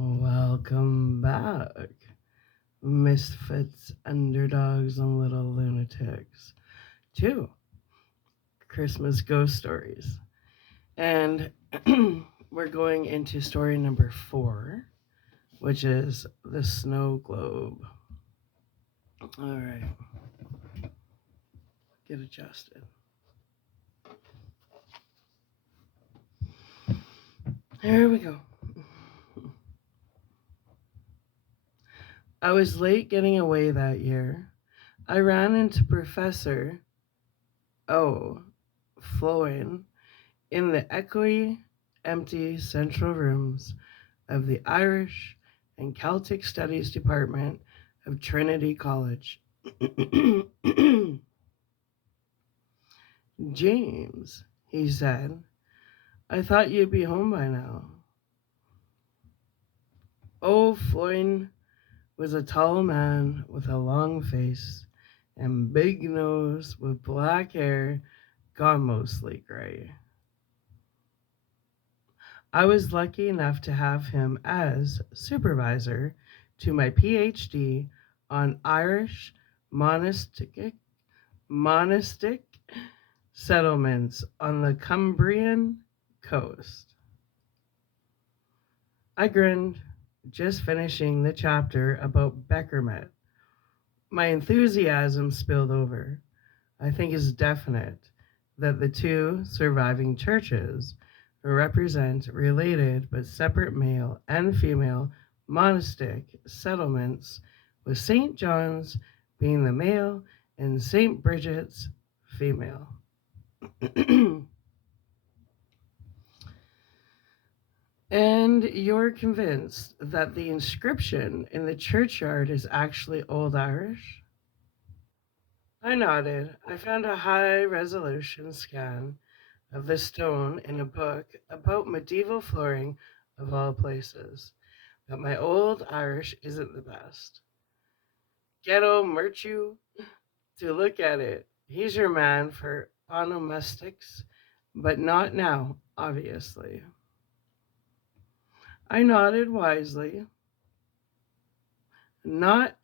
Welcome back, misfits, underdogs, and little lunatics, to Christmas Ghost Stories. And we're going into story number 4, which is the snow globe. All right, get adjusted. Here we go. I was late getting away that year. I ran into Professor O. Flowen in the echoey, empty central rooms of the Irish and Celtic Studies Department of Trinity College. James, he said, I thought you'd be home by now. O'Flynn was a tall man with a long face and big nose with black hair gone mostly gray. I was lucky enough to have him as supervisor to my PhD on Irish monastic settlements on the Cumbrian coast. I grinned, just finishing the chapter about Beckermet. My enthusiasm spilled over. I think it's definite that the two surviving churches represent related but separate male and female monastic settlements, with St. John's being the male and St. Bridget's female. And you're convinced that the inscription in the churchyard is actually Old Irish? I nodded. I found a high resolution scan of the stone in a book about medieval flooring of all places. But my Old Irish isn't the best. Ghetto Murchu to look at it. He's your man for onomastics, but not now, obviously. I nodded wisely. Not,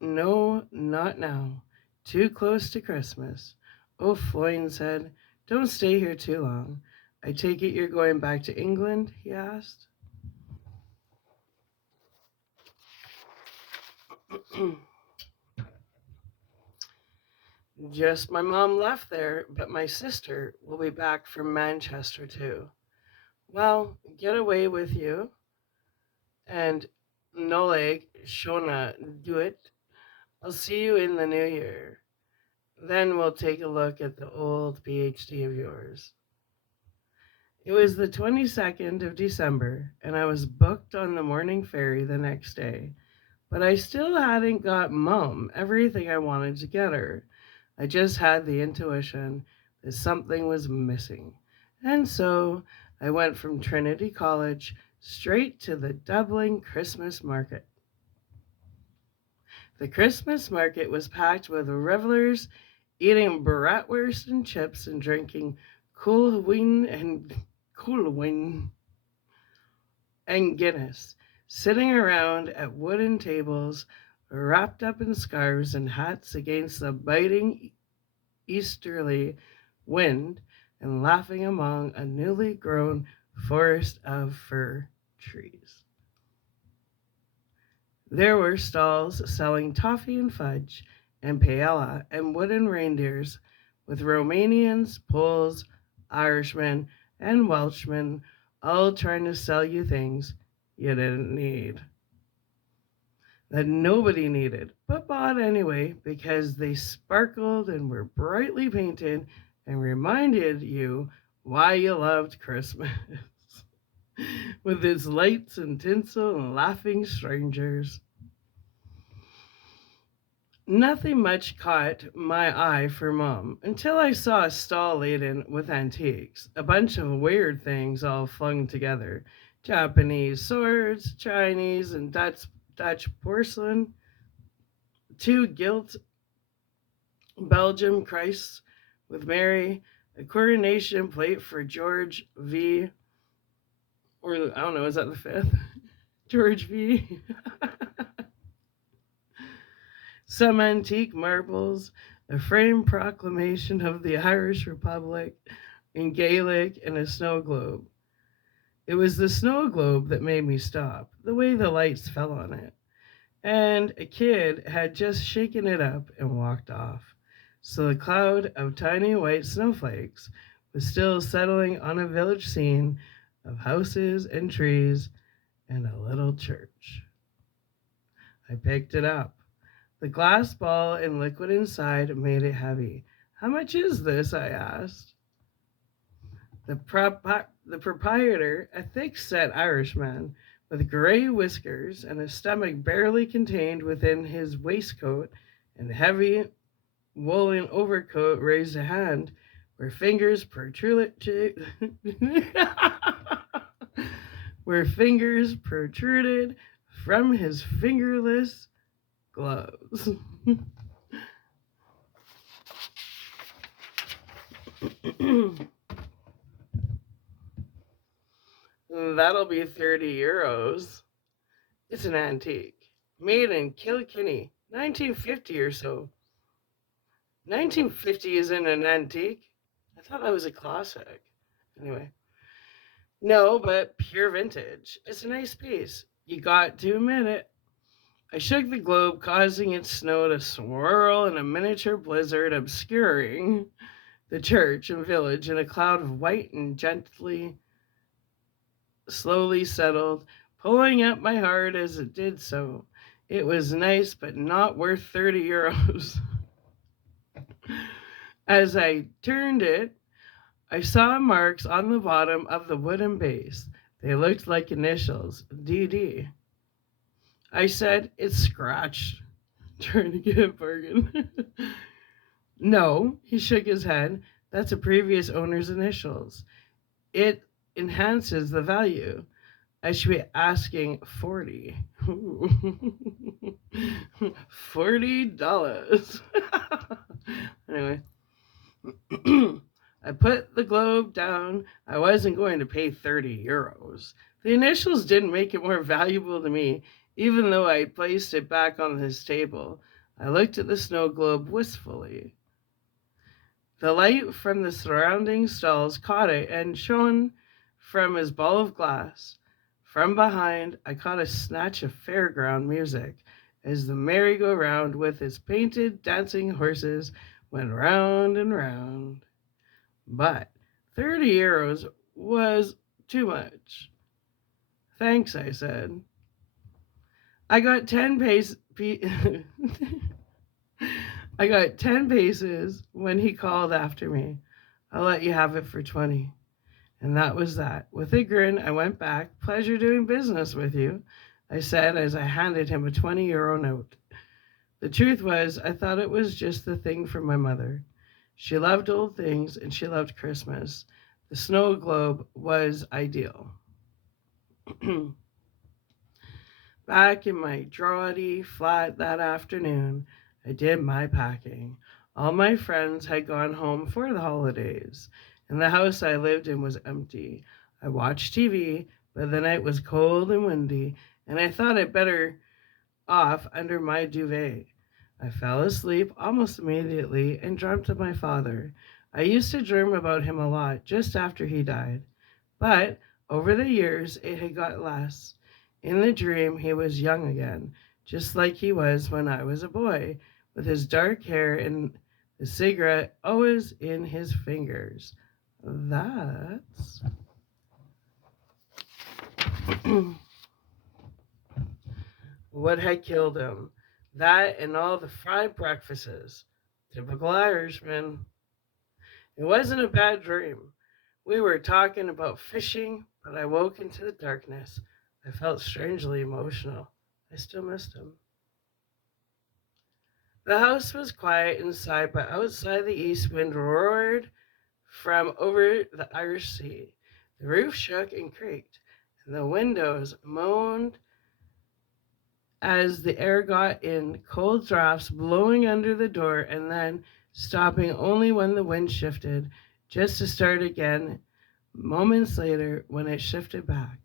no, not now. Too close to Christmas. O'Flynn said, Don't stay here too long. I take it you're going back to England? He asked. Just my mom left there, but my sister will be back from Manchester too. Well, get away with you, and Noleg Shona do it. I'll see you in the new year. Then we'll take a look at the old PhD of yours. It was the 22nd of December, and I was booked on the morning ferry the next day. But I still hadn't got Mum everything I wanted to get her. I just had the intuition that something was missing. And so I went from Trinity College straight to the Dublin Christmas market. The Christmas market was packed with revelers eating bratwurst and chips and drinking Coolwyn and Guinness, sitting around at wooden tables wrapped up in scarves and hats against the biting easterly wind, and laughing among a newly grown forest of fir trees. There were stalls selling toffee and fudge and paella and wooden reindeers, with Romanians, Poles, Irishmen, and Welshmen all trying to sell you things you didn't need, that nobody needed, but bought anyway because they sparkled and were brightly painted and reminded you why you loved Christmas. With its lights and tinsel and laughing strangers. Nothing much caught my eye for Mum until I saw a stall laden with antiques, a bunch of weird things all flung together. Japanese swords, Chinese and Dutch porcelain, two gilt Belgium Christs with Mary, a coronation plate for George V, or I don't know, is that the fifth? George V. Some antique marbles, a framed proclamation of the Irish Republic in Gaelic, and a snow globe. It was the snow globe that made me stop, the way the lights fell on it. And a kid had just shaken it up and walked off. So the cloud of tiny white snowflakes was still settling on a village scene of houses and trees and a little church. I picked it up. The glass ball and liquid inside made it heavy. How much is this? I asked. The proprietor, a thick set Irishman with gray whiskers and a stomach barely contained within his waistcoat and heavy woolen overcoat, raised a hand where fingers protruded where fingers protruded from his fingerless gloves. That'll be 30 euros. It's an antique. Made in Kilkenny, 1950 or so. 1950 isn't an antique? I thought that was a classic. Anyway. No, but pure vintage. It's a nice piece. You got to admit it. I shook the globe, causing its snow to swirl in a miniature blizzard, obscuring the church and village in a cloud of white and slowly settled, pulling at my heart as it did so. It was nice, but not worth 30 euros. As I turned it, I saw marks on the bottom of the wooden base. They looked like initials, DD. I said, "It's scratched," trying to get a bargain. No, he shook his head. That's a previous owner's initials. It enhances the value. I should be asking 40. $40. Anyway. I put the globe down. I wasn't going to pay 30 euros. The initials didn't make it more valuable to me, even though I placed it back on his table. I looked at the snow globe wistfully. The light from the surrounding stalls caught it and shone from his ball of glass. From behind, I caught a snatch of fairground music as the merry-go-round with its painted dancing horses went round and round. But 30 euros was too much. Thanks, I said. I got 10 I got 10 paces when he called after me. I'll let you have it for 20. And that was that. With a grin, I went back. Pleasure doing business with you, I said as I handed him a 20-euro note. The truth was, I thought it was just the thing for my mother. She loved old things and she loved Christmas. The snow globe was ideal. Back in my draughty flat that afternoon, I did my packing. All my friends had gone home for the holidays, and the house I lived in was empty. I watched TV, but the night was cold and windy, and I thought I'd better off under my duvet. I fell asleep almost immediately and dreamt of my father. I used to dream about him a lot just after he died, but over the years it had got less. In the dream, he was young again, just like he was when I was a boy, with his dark hair and the cigarette always in his fingers. That's what had killed him. That and all the fried breakfasts. Typical Irishman. It wasn't a bad dream. We were talking about fishing, but I woke into the darkness. I felt strangely emotional. I still missed him. The house was quiet inside, but outside the east wind roared from over the Irish Sea. The roof shook and creaked, and the windows moaned as the air got in, cold drafts blowing under the door and then stopping only when the wind shifted, just to start again moments later when it shifted back.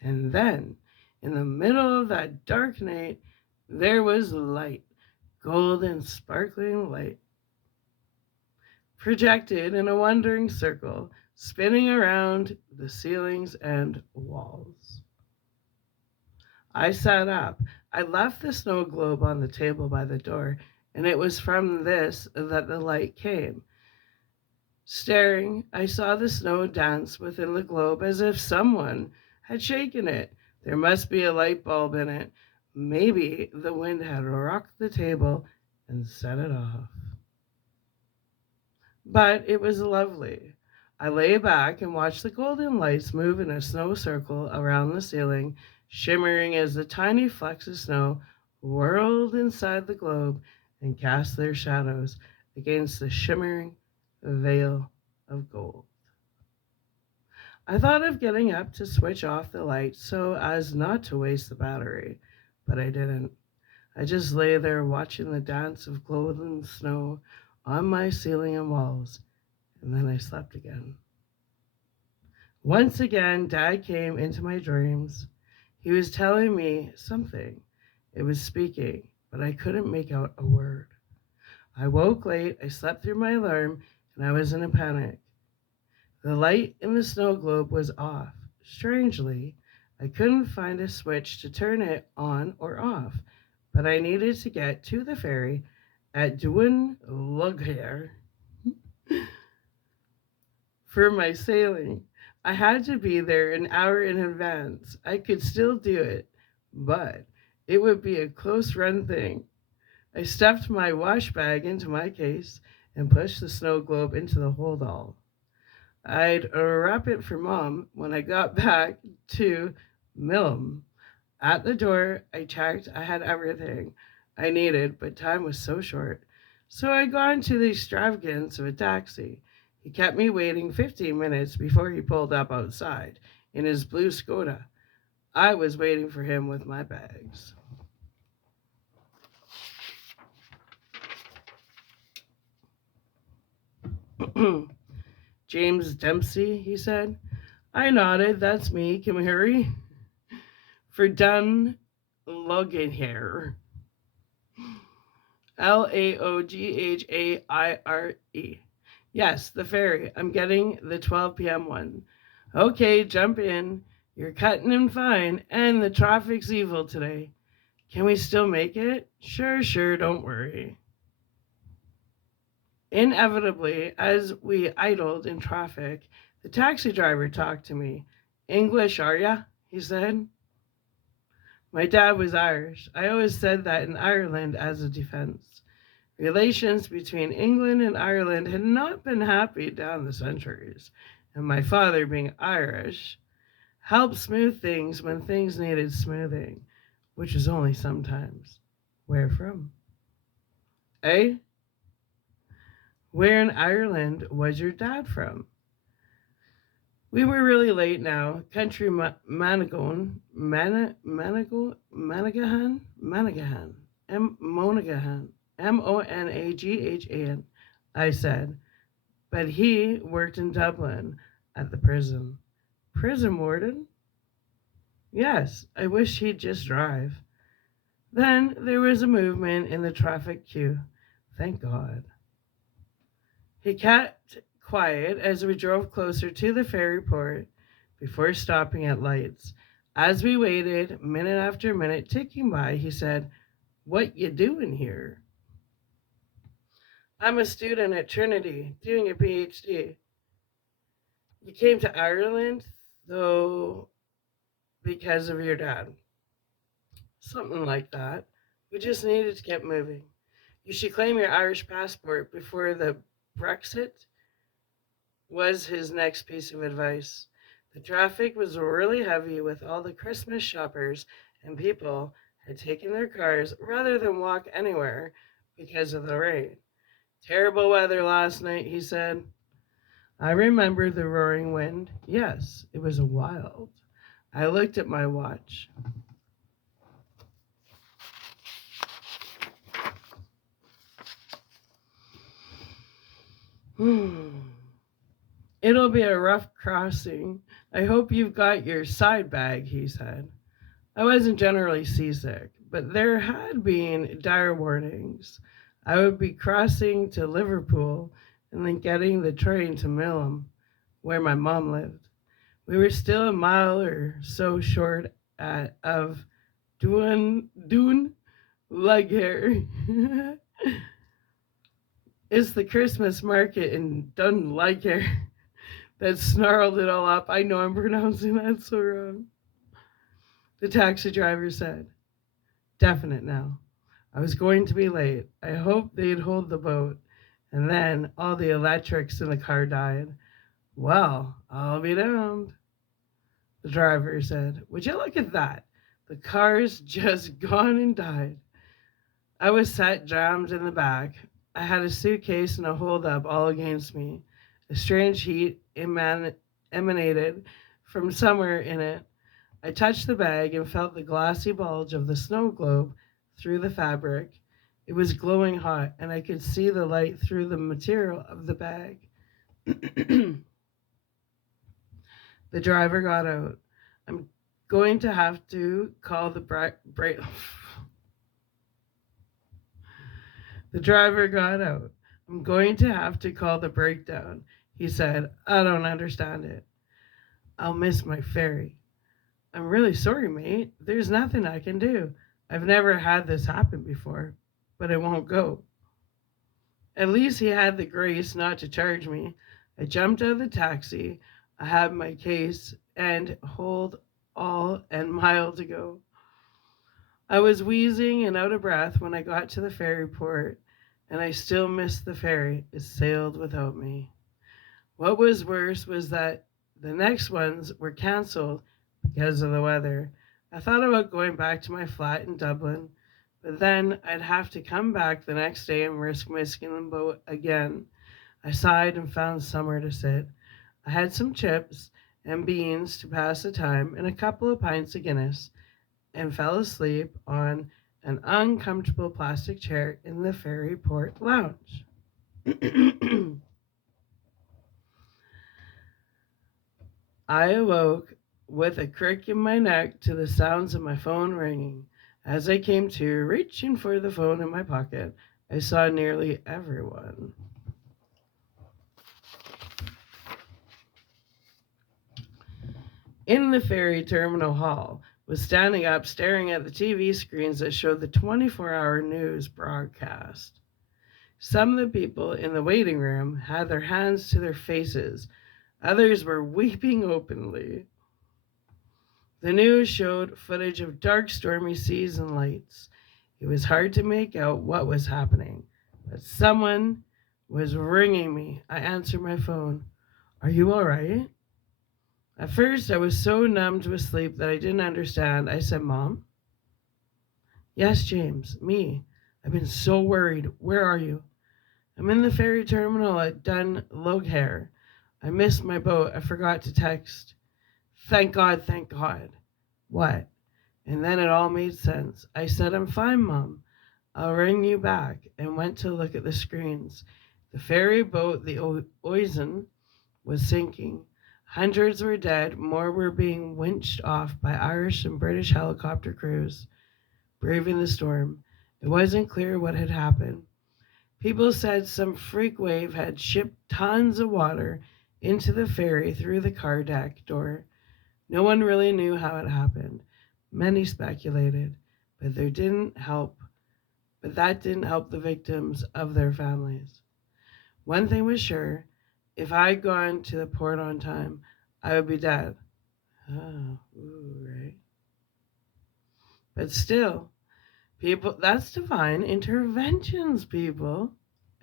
And then, In the middle of that dark night, there was light, golden, sparkling light, projected in a wandering circle, spinning around the ceilings and walls. I sat up. I left the snow globe on the table by the door, and it was from this that the light came. Staring, I saw the snow dance within the globe as if someone had shaken it. There must be a light bulb in it. Maybe the wind had rocked the table and set it off. But it was lovely. I lay back and watched the golden lights move in a snow circle around the ceiling, shimmering as the tiny flecks of snow whirled inside the globe and cast their shadows against the shimmering veil of gold. I thought of getting up to switch off the light so as not to waste the battery, but I didn't. I just lay there watching the dance of golden snow on my ceiling and walls, and then I slept again. Once again, Dad came into my dreams. He was telling me something. It was speaking, but I couldn't make out a word. I woke late, I slept through my alarm, and I was in a panic. The light in the snow globe was off. Strangely, I couldn't find a switch to turn it on or off, but I needed to get to the ferry at Dwyn Lughair for my sailing. I had to be there an hour in advance. I could still do it, but it would be a close run thing. I stuffed my wash bag into my case and pushed the snow globe into the hold all. I'd wrap it for Mom when I got back to Milm. At the door, I checked I had everything I needed, but time was so short. So I got into the extravagance of a taxi. He kept me waiting 15 minutes before he pulled up outside in his blue Skoda. I was waiting for him with my bags. James Dempsey, he said. I nodded. That's me. Can we hurry? For Dun Loghaire. Laoghaire. Yes, the ferry. I'm getting the 12 p.m. one. Okay, jump in. You're cutting in fine, and the traffic's evil today. Can we still make it? Sure, don't worry. Inevitably, as we idled in traffic, the taxi driver talked to me. English, are ya? He said. My dad was Irish. I always said that in Ireland as a defense. Relations between England and Ireland had not been happy down the centuries, and my father, being Irish, helped smooth things when things needed smoothing, which was only sometimes. Where from? Eh? Where in Ireland was your dad from? We were really late now. Country Monaghan, Monaghan, Monaghan, I said. But he worked in Dublin at the prison. Prison warden? Yes, I wish he'd just drive. Then there was a movement in the traffic queue. Thank God. He kept quiet as we drove closer to the ferry port before stopping at lights. As we waited, minute after minute ticking by, he said, "What you doing here?" "I'm a student at Trinity, doing a PhD. You came to Ireland, though, because of your dad." "Something like that. We just needed to get moving. You should claim your Irish passport before the Brexit," was his next piece of advice. The traffic was really heavy with all the Christmas shoppers, and people had taken their cars rather than walk anywhere because of the rain. "Terrible weather last night," he said. I remember the roaring wind. Yes, it was wild. I looked at my watch. "It'll be a rough crossing. I hope you've got your side bag," he said. I wasn't generally seasick, but there had been dire warnings. I would be crossing to Liverpool and then getting the train to Milham, where my mom lived. We were still a mile or so short of Dune Lughair. It's the Christmas market in Dunlighair that snarled it all up. I know I'm pronouncing that so wrong. The taxi driver said, "Definite now. I was going to be late. I hoped they'd hold the boat." And then all the electrics in the car died. "Well, I'll be damned," the driver said. "Would you look at that? The car's just gone and died." I was sat jammed in the back. I had a suitcase and a hold up all against me. A strange heat emanated from somewhere in it. I touched the bag and felt the glossy bulge of the snow globe through the fabric. It was glowing hot, and I could see the light through the material of the bag. The driver got out. "I'm going to have to call the The driver got out. "I'm going to have to call the breakdown," he said. "I don't understand it. I'll miss my ferry." "I'm really sorry, mate. There's nothing I can do. I've never had this happen before, but it won't go." At least he had the grace not to charge me. I jumped out of the taxi. I had my case and hold all and mile to go. I was wheezing and out of breath when I got to the ferry port, and I still missed the ferry. It sailed without me. What was worse was that the next ones were cancelled because of the weather. I thought about going back to my flat in Dublin, but then I'd have to come back the next day and risk missing the boat again. I sighed and found somewhere to sit. I had some chips and beans to pass the time and a couple of pints of Guinness, and fell asleep on an uncomfortable plastic chair in the ferry port lounge. I awoke with a crick in my neck to the sounds of my phone ringing. As I came to, reaching for the phone in my pocket, I saw nearly everyone. In the ferry terminal hall was standing up staring at the TV screens that showed the 24-hour news broadcast. Some of the people in the waiting room had their hands to their faces. Others were weeping openly. The news showed footage of dark, stormy seas and lights. It was hard to make out what was happening, but someone was ringing me. I answered my phone. "Are you all right?" At first, I was so numbed with sleep that I didn't understand. I said, "Mom?" "Yes, James, me. I've been so worried. Where are you?" "I'm in the ferry terminal at Dunloghair. I missed my boat. I forgot to text." "Thank God, thank God." "What?" And then it all made sense. I said, "I'm fine, Mom. I'll ring you back," and went to look at the screens. The ferry boat, the Oisin, was sinking. Hundreds were dead. More were being winched off by Irish and British helicopter crews, braving the storm. It wasn't clear what had happened. People said some freak wave had shipped tons of water into the ferry through the car deck door. No one really knew how it happened. Many speculated, but that didn't help the victims of their families. One thing was sure, if I'd gone to the port on time, I would be dead. Oh, right. But still, people, that's divine interventions, people.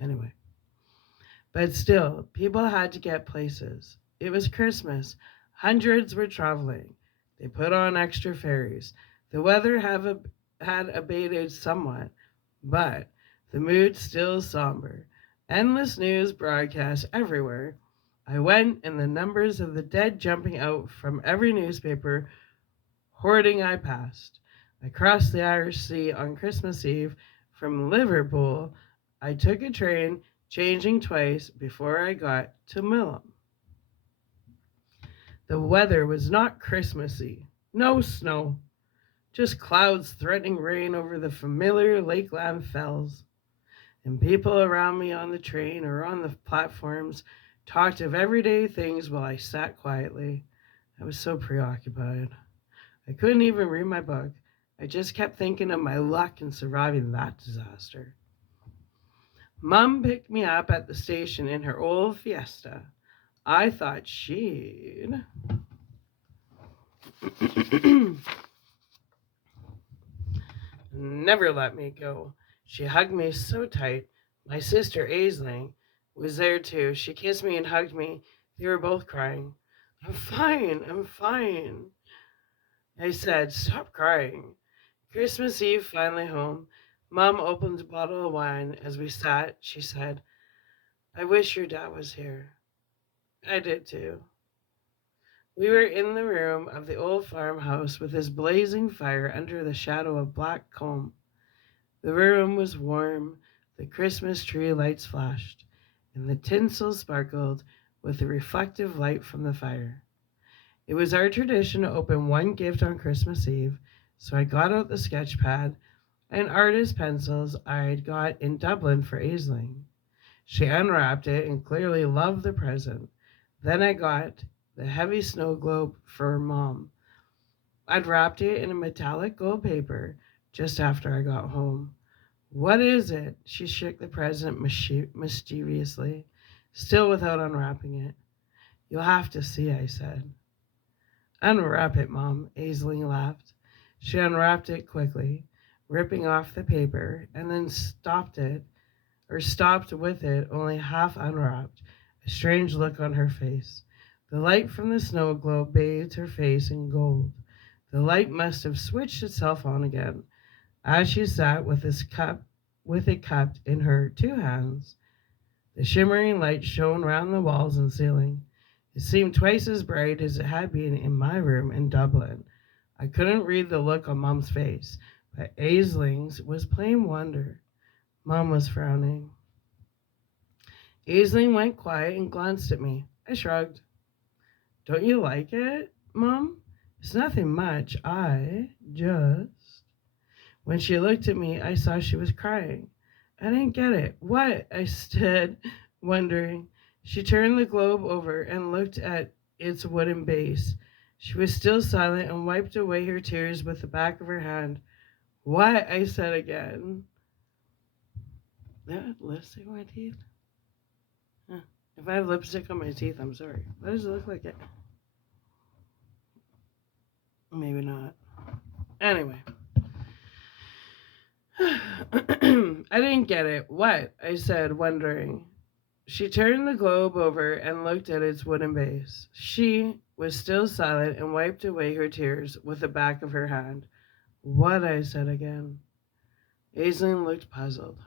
Anyway, but still, people had to get places. It was Christmas. Hundreds were traveling. They put on extra ferries. The weather had abated somewhat, but the mood still somber. Endless news broadcasts everywhere. I went, and the numbers of the dead jumping out from every newspaper hoarding I passed. I crossed the Irish Sea on Christmas Eve from Liverpool. I took a train, changing twice before I got to Milham. The weather was not Christmassy. No snow, just clouds threatening rain over the familiar Lakeland fells. And people around me on the train or on the platforms talked of everyday things while I sat quietly. I was so preoccupied. I couldn't even read my book. I just kept thinking of my luck in surviving that disaster. Mum picked me up at the station in her old Fiesta. I thought she'd never let me go. She hugged me so tight. My sister Aisling was there too. She kissed me and hugged me. They were both crying. I'm fine, I'm fine. I said, stop crying. Christmas Eve, finally home. Mum opened a bottle of wine. As we sat, she said, I wish your dad was here. I did too. We were in the room of the old farmhouse with his blazing fire under the shadow of black comb. The room was warm, the Christmas tree lights flashed, and the tinsel sparkled with the reflective light from the fire. It was our tradition to open one gift on Christmas Eve, so I got out the sketch pad and artist pencils I'd got in Dublin for Aisling. She unwrapped it and clearly loved the present. Then I got the heavy snow globe for Mom. I'd wrapped it in a metallic gold paper just after I got home. What is it? She shook the present mischievously, still without unwrapping it. You'll have to see, I said. Unwrap it, Mom, Aisling laughed. She unwrapped it quickly, ripping off the paper, and then stopped with it only half unwrapped, a strange look on her face. The light from the snow globe bathed her face in gold. The light must have switched itself on again. As she sat with it cupped in her two hands, the shimmering light shone round the walls and ceiling. It seemed twice as bright as it had been in my room in Dublin. I couldn't read the look on Mum's face, but Aisling's was plain wonder. Mum was frowning. Aisling went quiet and glanced at me. I shrugged. Don't you like it, Mum? It's nothing much. I just... When she looked at me, I saw she was crying. I didn't get it. What? I stood, wondering. She turned the globe over and looked at its wooden base. She was still silent and wiped away her tears with the back of her hand. What? I said again. Yeah, lipstick on my teeth? Huh. If I have lipstick on my teeth, I'm sorry. Why does it look like it? Maybe not. Anyway. I didn't get it. What? I said, wondering. She turned the globe over and looked at its wooden base. She was still silent and wiped away her tears with the back of her hand. What? I said again. Aisling looked puzzled.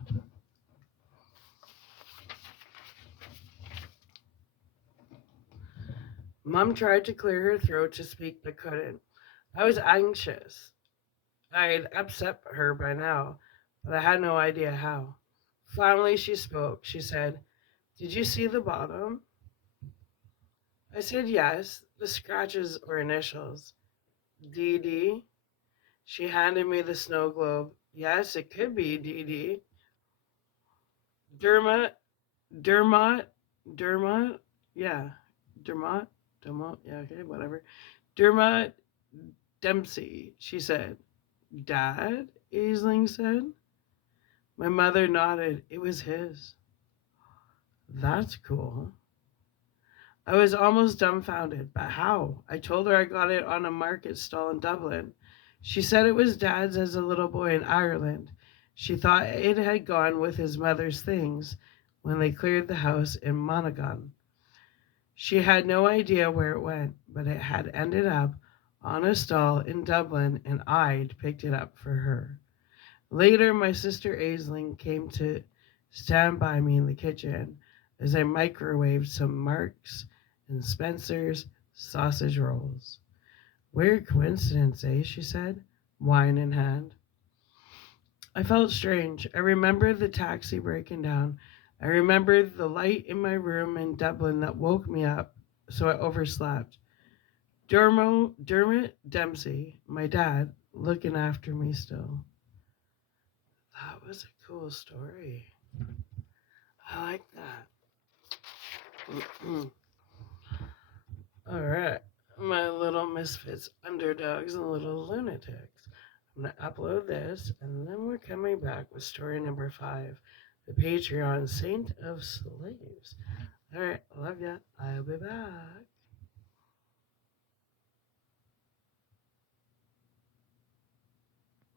Mum tried to clear her throat to speak but couldn't. I was anxious. I'd upset her by now, but I had no idea how. Finally, she spoke. She said, Did you see the bottom? I said yes, the scratches or initials. DD. She handed me the snow globe. Yes, it could be DD. Dermot, Dermot, yeah. Dermot, yeah, okay, whatever. Dermot Dempsey, she said. Dad? Aisling said. My mother nodded. It was his. That's cool. I was almost dumbfounded, but how? I told her I got it on a market stall in Dublin. She said it was Dad's as a little boy in Ireland. She thought it had gone with his mother's things when they cleared the house in Monaghan. She had no idea where it went, but it had ended up on a stall in Dublin, and I'd picked it up for her. Later, my sister Aisling came to stand by me in the kitchen as I microwaved some Marks and Spencer's sausage rolls. Weird coincidence, eh? She said, wine in hand. I felt strange. I remembered the taxi breaking down. I remembered the light in my room in Dublin that woke me up, so I overslept. Dermot Dempsey, my dad, looking after me still. That was a cool story. I like that. All right. My little misfits, underdogs, and little lunatics. I'm going to upload this, and then we're coming back with story number 5, the Patreon Saint of Slaves. All right. Love ya. I'll be back.